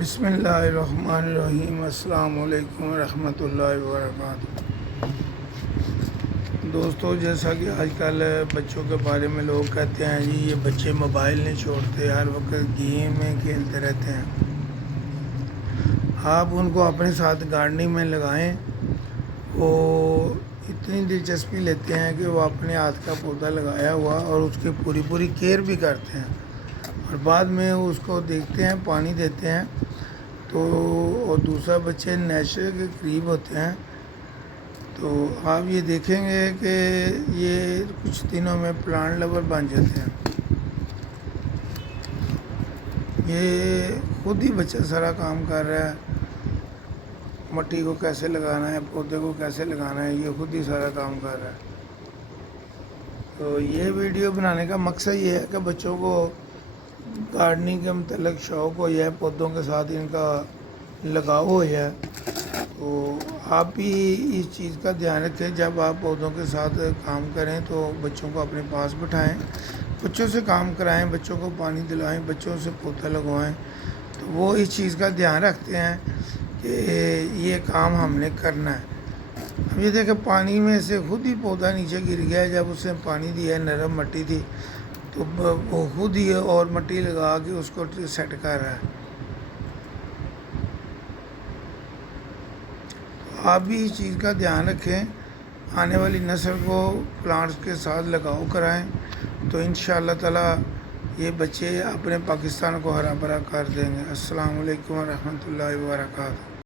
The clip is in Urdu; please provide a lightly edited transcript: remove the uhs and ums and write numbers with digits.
بسم اللہ الرحمن الرحیم۔ السلام علیکم ورحمۃ اللہ وبرکاتہ۔ دوستو، جیسا کہ آج کل بچوں کے بارے میں لوگ کہتے ہیں جی یہ بچے موبائل نہیں چھوڑتے، ہر وقت گیم میں کھیلتے رہتے ہیں۔ آپ ان کو اپنے ساتھ گارڈننگ میں لگائیں، وہ اتنی دلچسپی لیتے ہیں کہ وہ اپنے ہاتھ کا پودا لگایا ہوا اور اس کی پوری کیئر بھی کرتے ہیں، اور بعد میں اس کو دیکھتے ہیں، پانی دیتے ہیں تو، اور دوسرا بچے نیچر کے قریب ہوتے ہیں تو آپ یہ دیکھیں گے کہ یہ کچھ دنوں میں پلانٹ لور بن جاتے ہیں۔ یہ خود ہی بچہ سارا کام کر رہا ہے، مٹی کو کیسے لگانا ہے، پودے کو کیسے لگانا ہے، یہ خود ہی سارا کام کر رہا ہے۔ تو یہ ویڈیو بنانے کا مقصد یہ ہے کہ بچوں کو گارڈننگ کے متعلق شوق ہو جائے، پودوں کے ساتھ ان کا لگاؤ ہو جائے، تو آپ بھی اس چیز کا دھیان رکھیں۔ جب آپ پودوں کے ساتھ کام کریں تو بچوں کو اپنے پاس بٹھائیں، بچوں سے کام کرائیں، بچوں کو پانی دلائیں، بچوں سے پودا لگوائیں، تو وہ اس چیز کا دھیان رکھتے ہیں کہ یہ کام ہم نے کرنا ہے۔ اب یہ دیکھیں، پانی میں سے خود ہی پودا نیچے گر گیا، جب اس نے پانی دیا، نرم مٹی تھی تو وہ خود ہی اور مٹی لگا کے اس کو سیٹ کر رہا ہے۔ آپ بھی اس چیز کا دھیان رکھیں، آنے والی نسل کو پلانٹس کے ساتھ لگاؤ کرائیں، تو انشاءاللہ تعالی یہ بچے اپنے پاکستان کو ہرا بھرا کر دیں گے۔ السلام علیکم ورحمۃ اللہ وبرکاتہ۔